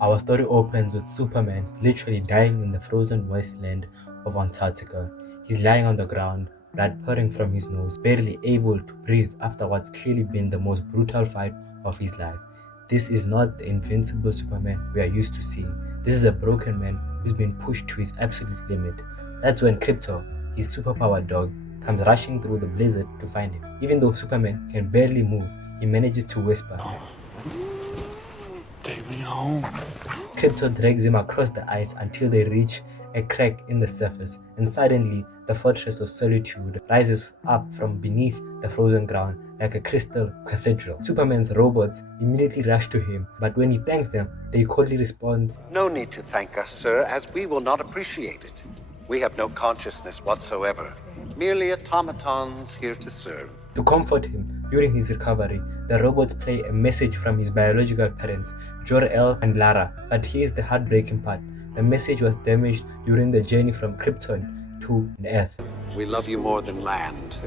Our story opens with Superman literally dying in the frozen wasteland of Antarctica. He's lying on the ground, blood pouring from his nose, barely able to breathe after what's clearly been the most brutal fight of his life. This is not the invincible Superman we are used to seeing. This is a broken man who's been pushed to his absolute limit. That's when Krypto, his superpowered dog, comes rushing through the blizzard to find him. Even though Superman can barely move, he manages to whisper. Take me home. Krypto drags him across the ice until they reach a crack in the surface, and suddenly the fortress of solitude rises up from beneath the frozen ground like a crystal cathedral. Superman's robots immediately rush to him, but when he thanks them, they coldly respond, No need to thank us, sir, as we will not appreciate it. We have no consciousness whatsoever, merely automatons here to serve. To comfort him during his recovery, the robots play a message from his biological parents, Jor-El and Lara. But here's the heartbreaking part. The message was damaged during the journey from Krypton to Earth. We love you more than land.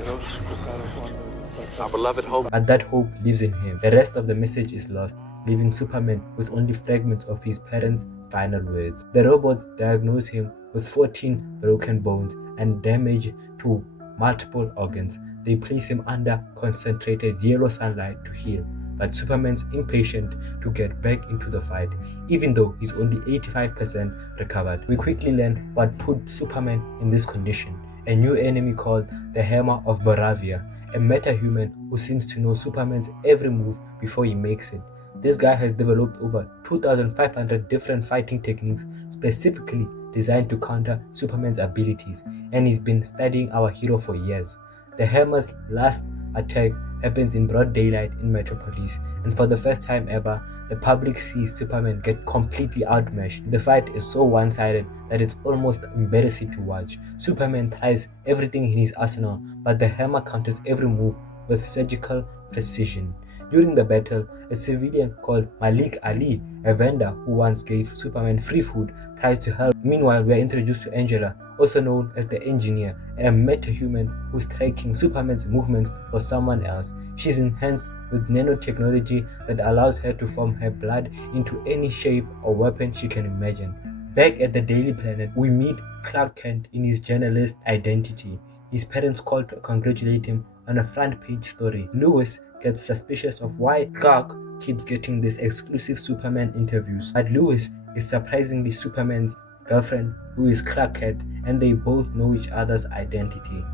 Our beloved home. But that hope lives in him. The rest of the message is lost, leaving Superman with only fragments of his parents' final words. The robots diagnose him with 14 broken bones and damage to multiple organs. They place him under concentrated yellow sunlight to heal, but Superman's impatient to get back into the fight, even though he's only 85% recovered. We quickly learn what put Superman in this condition: a new enemy called the Hammer of Boravia, a meta-human who seems to know Superman's every move before he makes it. This guy has developed over 2,500 different fighting techniques specifically designed to counter Superman's abilities, and he's been studying our hero for years. The Hammer's last attack happens in broad daylight in Metropolis, and for the first time ever, the public sees Superman get completely outmatched. The fight is so one-sided that it's almost embarrassing to watch. Superman tries everything in his arsenal, but the Hammer counters every move with surgical precision. During the battle, a civilian called Malik Ali, a vendor who once gave Superman free food, tries to help. Meanwhile, we are introduced to Angela, also known as the Engineer, a meta-human who's tracking Superman's movements for someone else. She's enhanced with nanotechnology that allows her to form her blood into any shape or weapon she can imagine. Back at the Daily Planet, we meet Clark Kent in his journalist identity. His parents call to congratulate him on a front-page story. Lois gets suspicious of why Clark keeps getting these exclusive Superman interviews, but Lois is surprisingly Superman's girlfriend, who is Clark Kent, and they both know each other's identity.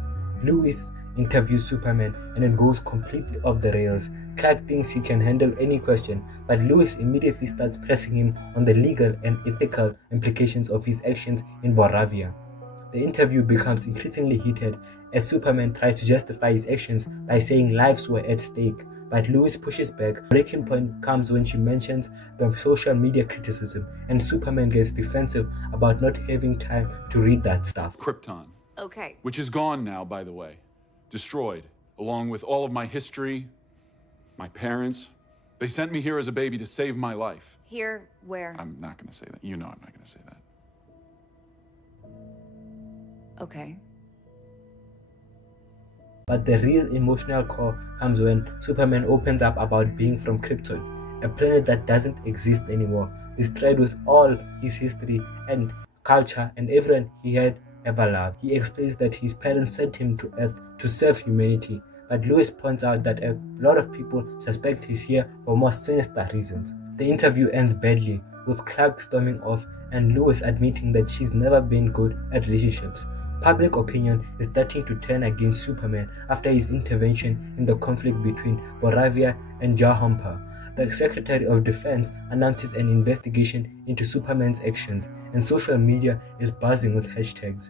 Lois interviews Superman and it goes completely off the rails. Clark thinks he can handle any question, but Lois immediately starts pressing him on the legal and ethical implications of his actions in Boravia. The interview becomes increasingly heated as Superman tries to justify his actions by saying lives were at stake, but Lois pushes back. Breaking point comes when she mentions the social media criticism, and Superman gets defensive about not having time to read that stuff. Krypton. Okay. Which is gone now, by the way. Destroyed, along with all of my history, my parents. They sent me here as a baby to save my life. Here, where? I'm not gonna say that. You know I'm not gonna say that. Okay. But the real emotional core comes when Superman opens up about being from Krypton, a planet that doesn't exist anymore, destroyed with all his history and culture and everyone he had ever loved. He explains that his parents sent him to Earth to serve humanity, but Lois points out that a lot of people suspect he's here for more sinister reasons. The interview ends badly, with Clark storming off and Lois admitting that she's never been good at relationships. Public opinion is starting to turn against Superman after his intervention in the conflict between Boravia and Jahompa. The Secretary of Defense announces an investigation into Superman's actions, and social media is buzzing with hashtags.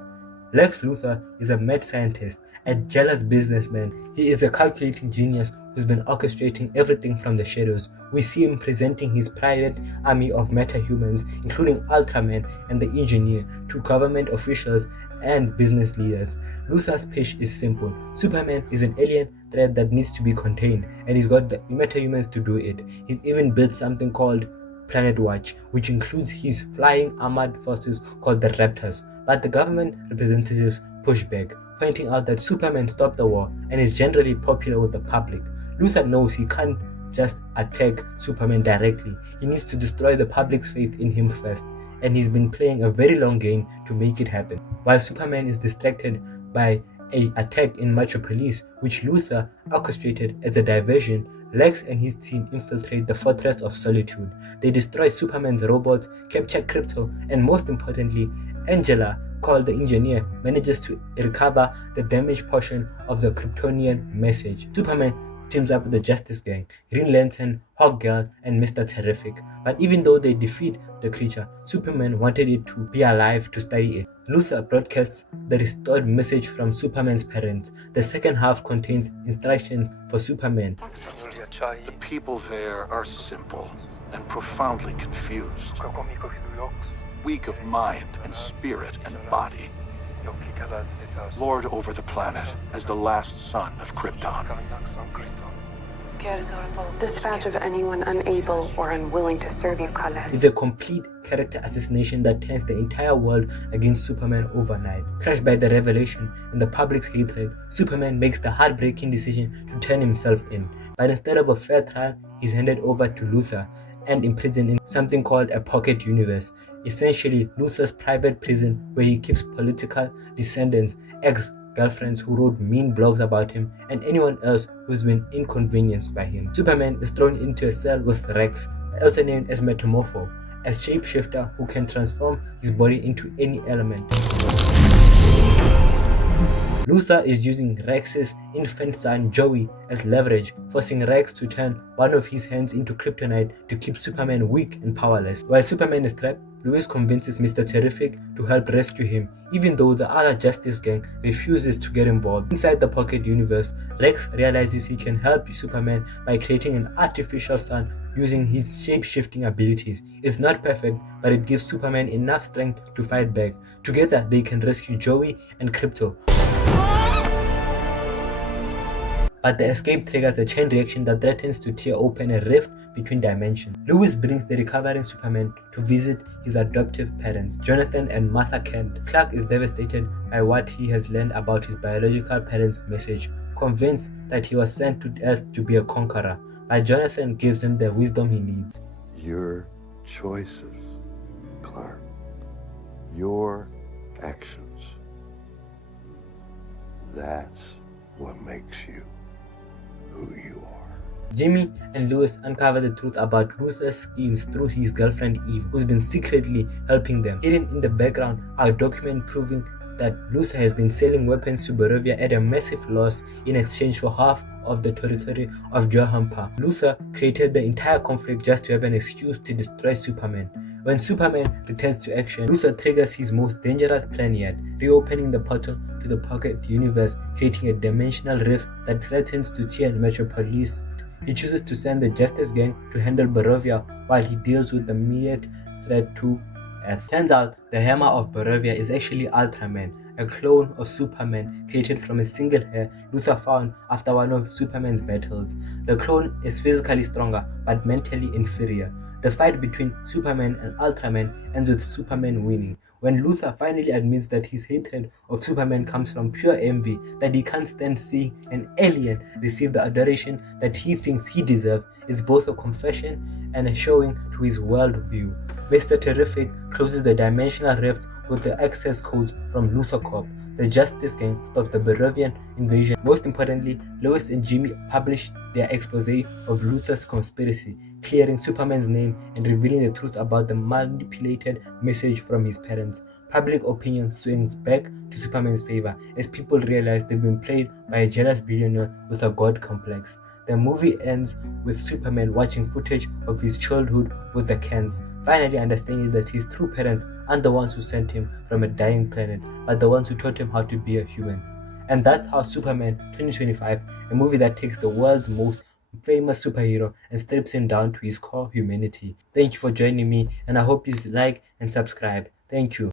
Lex Luthor is a mad scientist, a jealous businessman. He is a calculating genius who's been orchestrating everything from the shadows. We see him presenting his private army of meta-humans, including Ultraman and the Engineer, to government officials and business leaders. Luthor's pitch is simple. Superman is an alien threat that needs to be contained, and he's got the meta-humans to do it. He's even built something called Planet Watch, which includes his flying armored forces called the Raptors. But the government representatives push back, pointing out that Superman stopped the war and is generally popular with the public. Luthor knows he can't just attack Superman directly. He needs to destroy the public's faith in him first, and he's been playing a very long game to make it happen. While Superman is distracted by an attack in Metropolis, which Luthor orchestrated as a diversion, Lex and his team infiltrate the Fortress of Solitude. They destroy Superman's robots, capture Krypto, and most importantly, Angela, called the Engineer, manages to recover the damaged portion of the Kryptonian message. Superman teams up with the Justice Gang, Green Lantern, Hawkgirl, and Mr. Terrific. But even though they defeat the creature, Superman wanted it to be alive to study it. Luthor broadcasts the restored message from Superman's parents. The second half contains instructions for Superman. The people there are simple and profoundly confused, weak of mind and spirit and body. Lord over the planet as the last son of Krypton. Dispatch of anyone unable or unwilling to serve you, Khaled. It's a complete character assassination that turns the entire world against Superman overnight. Crushed by the revelation and the public's hatred, Superman makes the heartbreaking decision to turn himself in. But instead of a fair trial, he's handed over to Luthor and imprisoned in something called a pocket universe, essentially Luthor's private prison where he keeps political descendants, ex-girlfriends who wrote mean blogs about him, and anyone else who's been inconvenienced by him. Superman is thrown into a cell with Rex, also named as Metamorpho, a shapeshifter who can transform his body into any element. Luthor is using Rex's infant son Joey as leverage, forcing Rex to turn one of his hands into kryptonite to keep Superman weak and powerless. While Superman is trapped, Lois convinces Mr. Terrific to help rescue him, even though the other Justice Gang refuses to get involved. Inside the Pocket Universe, Rex realizes he can help Superman by creating an artificial sun using his shape-shifting abilities. It's not perfect, but it gives Superman enough strength to fight back. Together, they can rescue Joey and Krypto. But the escape triggers a chain reaction that threatens to tear open a rift between dimensions. Lewis brings the recovering Superman to visit his adoptive parents, Jonathan and Martha Kent. Clark is devastated by what he has learned about his biological parents' message, convinced that he was sent to Earth to be a conqueror, but Jonathan gives him the wisdom he needs. Your choices, Clark. Your actions. That's what makes you who you are. Jimmy and Lois uncover the truth about Luthor's schemes through his girlfriend Eve, who's been secretly helping them. Hidden in the background are documents proving that Luthor has been selling weapons to Barovia at a massive loss in exchange for half of the territory of Jorhampa. Luthor created the entire conflict just to have an excuse to destroy Superman. When Superman returns to action, Luthor triggers his most dangerous plan yet, reopening the portal to the Pocket Universe, creating a dimensional rift that threatens to tear Metropolis. He chooses to send the Justice Gang to handle Barovia while he deals with the immediate threat to Earth. Turns out, the Hammer of Barovia is actually Ultraman, a clone of Superman created from a single hair Luthor found after one of Superman's battles. The clone is physically stronger but mentally inferior. The fight between Superman and Ultraman ends with Superman winning. When Luthor finally admits that his hatred of Superman comes from pure envy, that he can't stand seeing an alien receive the adoration that he thinks he deserves, it's both a confession and a showing to his worldview. Mr. Terrific closes the dimensional rift with the access codes from Luthor Corp. The Justice Gang stops the Barovian invasion. Most importantly, Lois and Jimmy published their expose of Luthor's conspiracy, clearing Superman's name and revealing the truth about the manipulated message from his parents. Public opinion swings back to Superman's favor as people realize they've been played by a jealous billionaire with a god complex. The movie ends with Superman watching footage of his childhood with the Kents, finally understanding that his true parents aren't the ones who sent him from a dying planet, but the ones who taught him how to be a human. And that's how Superman 2025, a movie that takes the world's most famous superhero and strips him down to his core humanity. Thank you for joining me, and I hope you like and subscribe. Thank you.